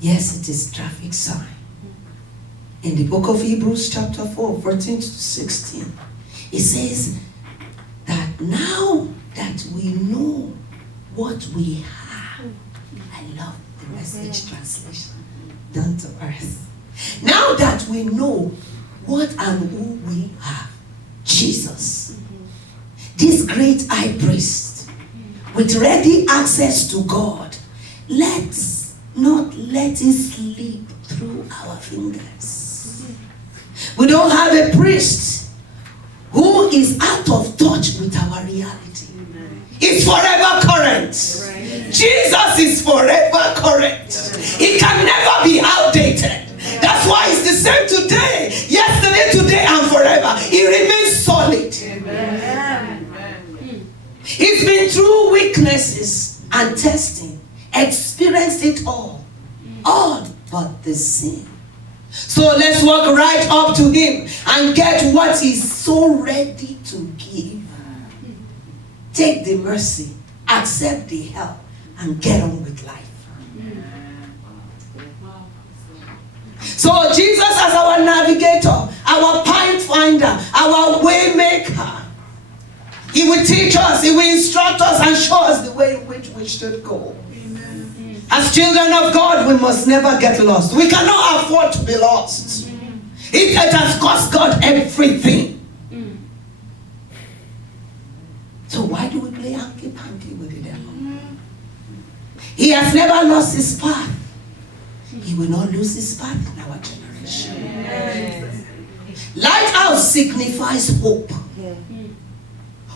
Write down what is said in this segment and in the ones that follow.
Yes, it is traffic sign. In the book of Hebrews chapter 4, 14 to 16, it says that now that we know what we have, I love the Message translation, down to earth. Now that we know what and who we have, Jesus, this great high priest, with ready access to God, let's not let it slip through our fingers. We don't have a priest who is out of touch with our reality. He's forever current. Jesus is forever current. He can never be outdated. That's why it's the same today, yesterday, today, and forever. He remains solid. He's been through weaknesses and testing, experienced it all but the sin. So let's walk right up to him and get what he's so ready to give. Take the mercy, accept the help, and get on with life. So Jesus as our navigator, our pathfinder, our way maker, he will teach us, he will instruct us and show us the way in which we should go. Amen. As children of God, we must never get lost. We cannot afford to be lost. It has cost God everything. So why do we play hanky-panky with the devil? He has never lost his path. He will not lose his path in our generation. Yes. Lighthouse signifies hope.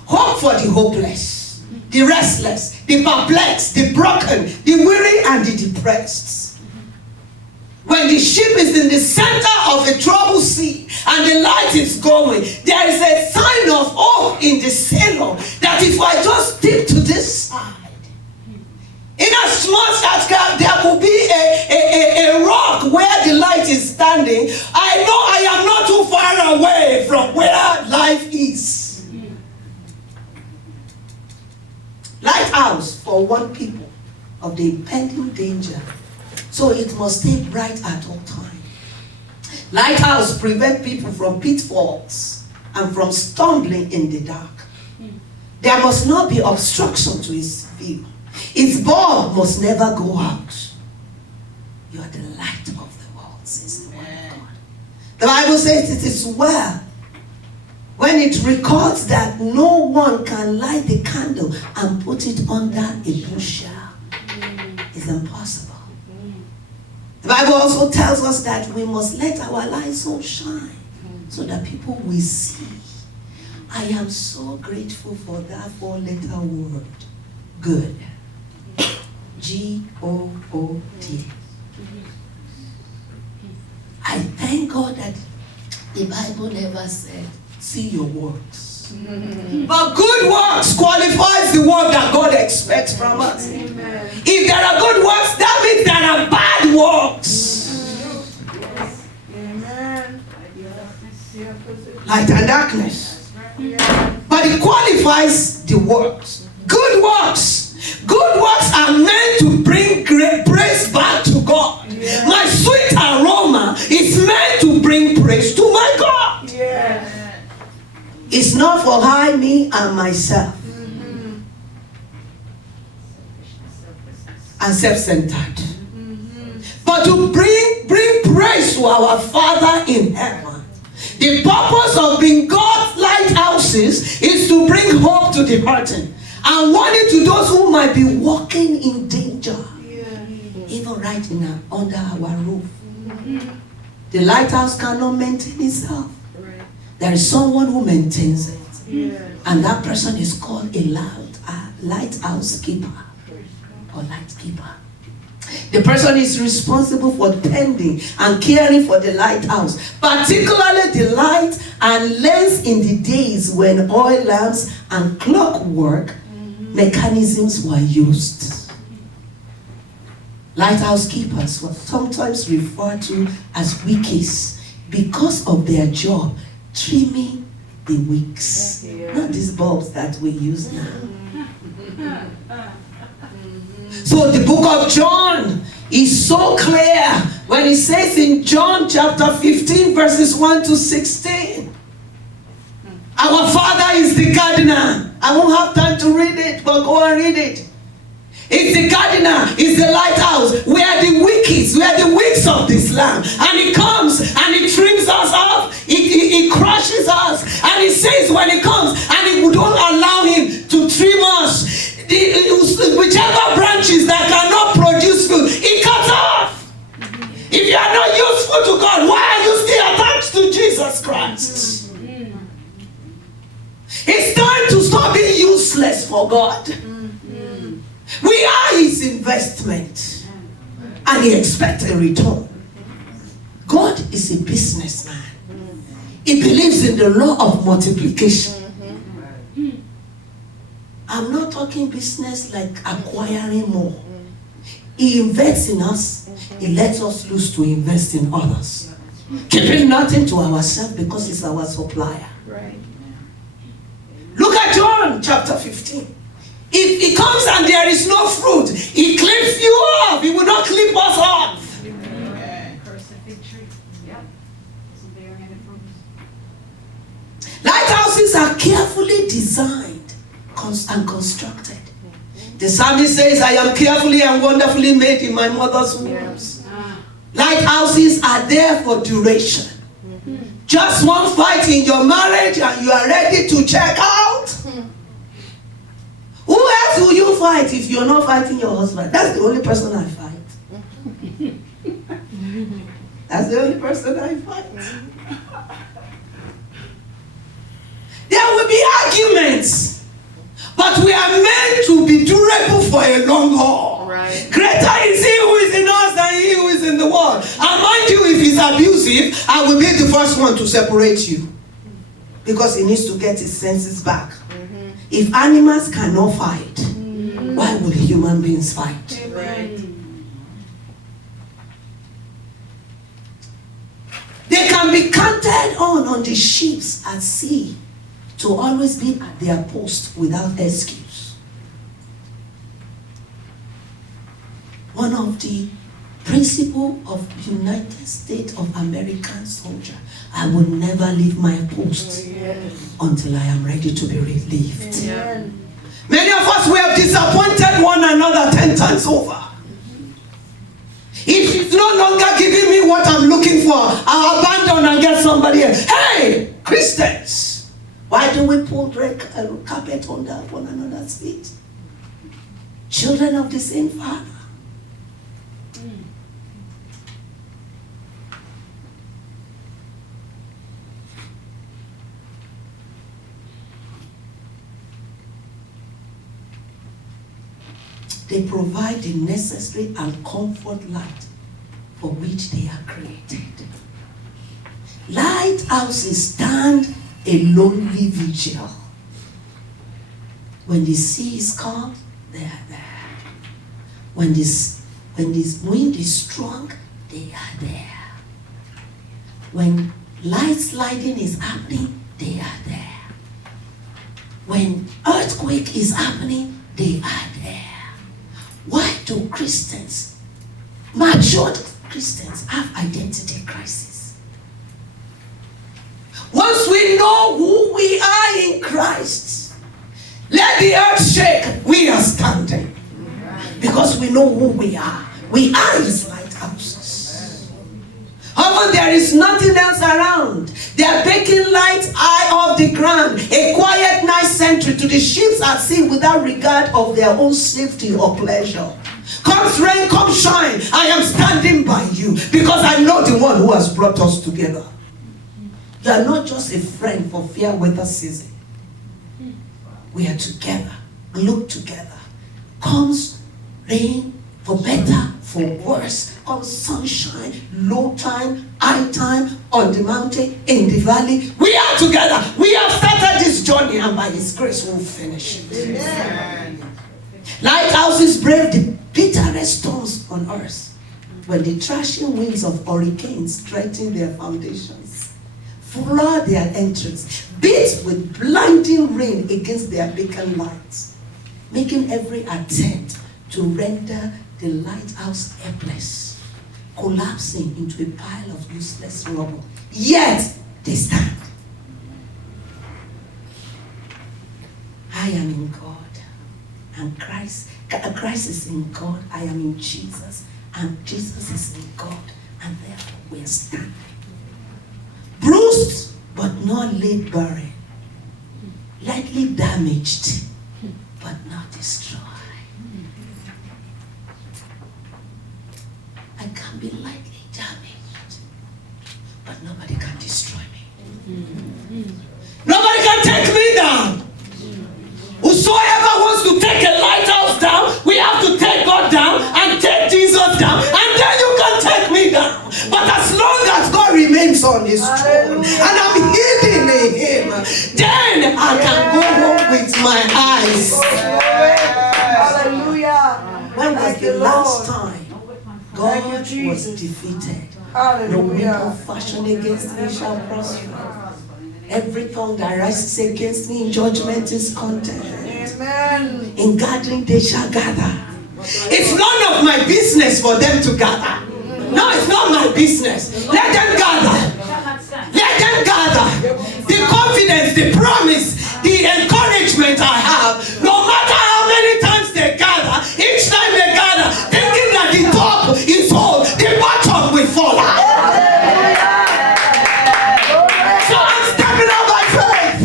Hope for the hopeless, the restless, the perplexed, the broken, the weary, and the depressed. When the ship is in the center of a troubled sea and the light is going, there is a sign of hope in the sailor that if I just stick to this side, in as much as there will be a rock where the light is standing, I know I am not too far away from where life is. Lighthouse for warn people of the impending danger, so it must stay bright at all times. Lighthouse prevent people from pitfalls and from stumbling in the dark. There must not be obstruction to his view. Its bulb must never go out. You are the light of the world, says the word of God. The Bible says it is well when it records that no one can light the candle and put it under a bushel. It's impossible. The Bible also tells us that we must let our light so shine so that people will see. I am so grateful for that four-letter word, good. G-O-O-D. I thank God that the Bible never said, see your works. But good works qualifies the work that God expects from us. Amen. If there are good works, that means there are bad works. Yes. Amen. Light and darkness. But it qualifies the works. Good works. Good works are meant to bring great praise back to God. Yeah. My sweet aroma is meant to bring praise to my God. Yeah. It's not for I, me, and myself. And self-centered. But to bring praise to our Father in heaven. The purpose of being God's lighthouses is to bring hope to the hurting and warning to those who might be walking in danger. Even right under our roof. The lighthouse cannot maintain itself. There is someone who maintains it. Yes. And that person is called a lighthouse keeper or light keeper. The person is responsible for tending and caring for the lighthouse, particularly the light and lens in the days when oil lamps and clockwork mechanisms were used. Lighthouse keepers were sometimes referred to as wickies because of their job trimming the wicks. Not these bulbs that we use now. So the book of John is so clear when he says in John chapter 15 verses 1 to 16. Our Father is the gardener. I won't have time to read it, but go and read it. It's the gardener, it's the lighthouse. We are the wicks, we are the wicks of this land. And he comes and he trims us up, he crushes us. And he says when he comes and he don't allow him to trim us, whichever branches that cannot produce fruit, he cuts off. If you are not useful to God, why are you still attached to Jesus Christ? It's time to stop being useless for God. We are his investment, and he expects a return. God is a businessman. He believes in the law of multiplication. I'm not talking business like acquiring more. He invests in us. He lets us loose to invest in others. Keeping nothing to ourselves because he's our supplier. Right. Look at John chapter 15. If he comes and there is no fruit, he clips you off. He will not clip us off. Curse the fig tree. Yep. Doesn't bear any fruits. Lighthouses are carefully designed and constructed. The psalmist says, I am carefully and wonderfully made in my mother's womb. Lighthouses are there for duration. Just one fight in your marriage and you are ready to check out. Who else will you fight if you're not fighting your husband? That's the only person I fight. That's the only person I fight. There will be arguments, but we are meant to be durable for a long haul. Right. Greater is he who is in us than he who is in the world. And mind you, if he's abusive, I will be the first one to separate you. Because he needs to get his senses back. If animals cannot fight, why would human beings fight? Right. They can be counted on the ships at sea to always be at their post without excuse. One of the principles of United States of American soldier, I will never leave my post until I am ready to be relieved. Yeah. Many of us, we have disappointed one another 10 times over. If it's no longer giving me what I'm looking for, I'll abandon and get somebody else. Hey, Christians, why do we pull the carpet under one another's feet? Children of the same Father. They provide the necessary and comfort light for which they are created. Lighthouses stand a lonely vigil. When the sea is calm, they are there. When this wind is strong, they are there. When light sliding is happening, they are there. When earthquake is happening, they are there. Why do Christians, matured Christians, have identity crisis? Once we know who we are in Christ, let the earth shake, we are standing. Because we know who we are. We are his lighthouses. However, there is nothing else around. They are making light high off the ground, a quiet night sentry to the ships at sea without regard of their own safety or pleasure. Comes rain, come shine, I am standing by you because I know the one who has brought us together. You are not just a friend for fair weather season. We are together, glued together. Comes rain, for better, for worse. Comes sunshine, low time, high time, on the mountain, in the valley. We are together. We have started this journey, and by his grace we'll finish it. Amen. Lighthouses brave the bitterest storms on earth when the thrashing winds of hurricanes threaten their foundations, flood their entrance, beat with blinding rain against their beacon lights, making every attempt to render the lighthouse helpless, collapsing into a pile of useless rubble. Yet they stand. I am in God, and Christ is in God. I am in Jesus, and Jesus is in God, and therefore we are standing. Bruised, but not laid barren. Lightly damaged, but not destroyed. I can be lightly damaged, but nobody can destroy me. Nobody can take me down. Whosoever wants to take a lighthouse down, we have to take God down and take Jesus down, and then you can take me down. But as long as God remains on his throne and I'm hidden in him, then I can go home with my eyes. Hallelujah. When was the last time God Thank you, was Jesus. defeated? No Hallelujah. weapon fashioned against me shall prosper. Every tongue that rises against me in judgment is condemned. Amen. In gathering they shall gather. It's none of my business for them to gather. No, it's not my business. Let them gather. Let them gather. The confidence, the promise, the encouragement I have, no matter how many times they gather, each time they gather, thinking that the top is whole, the bottom will fall out. So I'm stepping out by faith,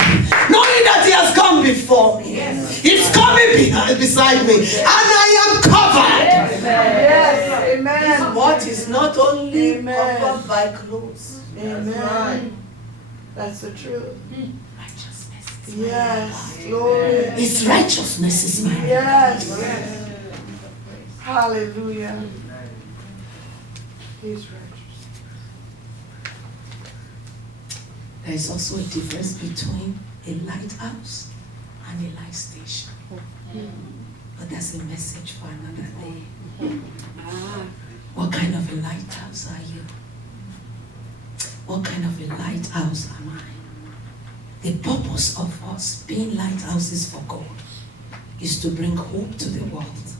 knowing that he has come before me. He's coming beside me, and I am covered. Yes. Amen. This what is not only Amen. covered by clothes. Amen. That's the truth. Righteousness is Yes. Glory. His righteousness is my right. Yes. Hallelujah. He's righteous. There is also a difference between a lighthouse and a light station. But that's a message for another day. What kind of a lighthouse are you? What kind of a lighthouse am I? The purpose of us being lighthouses for God is to bring hope to the world.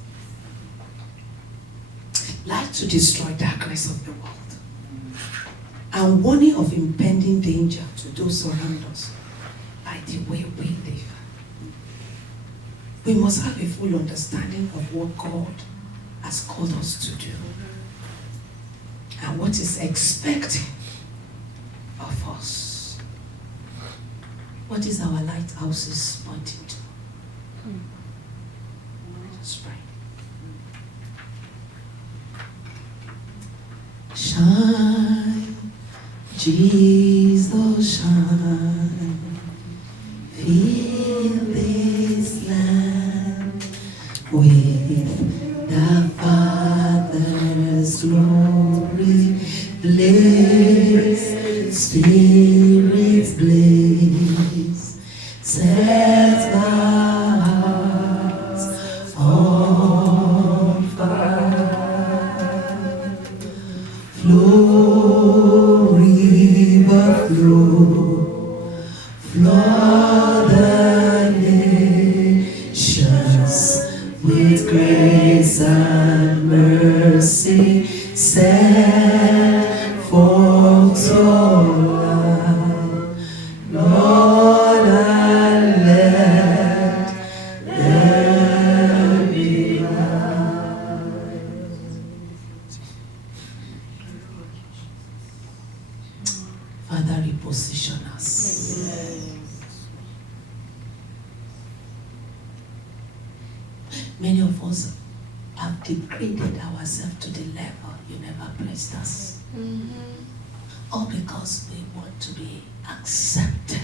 Light to destroy darkness of the world. And warning of impending danger to those around us by the way we live. We must have a full understanding of what God has called us to do and what is expected of us. What is our lighthouses pointing to? Let us pray. Shine, Jesus, shine. Fill this land with the Father's glory. Blaze, Spirit's blaze, set my heart on fire. Flow, river, flow, flood the nations with grace and mercy. Send forth your light, Lord, and let there be light. Father, reposition us. Many of us have degraded ourselves to the level you never placed us. All because we want to be accepted.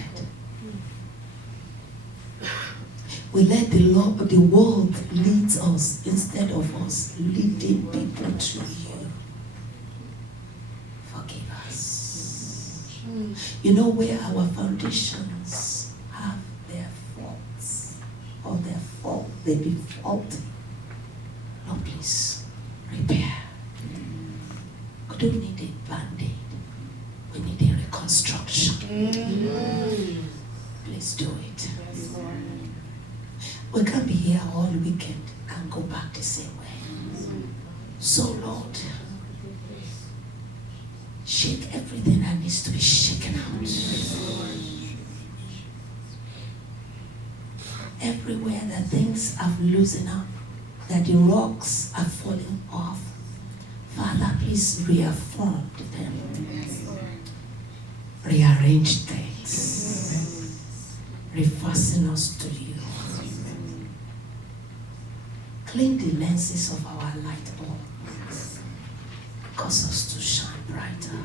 We let the world lead us instead of us leading people to you. Forgive us. You know where our foundations have their faults or their fault, they be faulty. Lord, please repair. We don't need a band-aid. We need a reconstruction. Please do it. We can't be here all weekend and go back the same way. So Lord, shake everything that needs to be shaken out. Everywhere that things have loosened up, that the rocks are falling off, Father, please reaffirm them. Rearrange things. Refasten us to you. Clean the lenses of our light bulb. Cause us to shine brighter.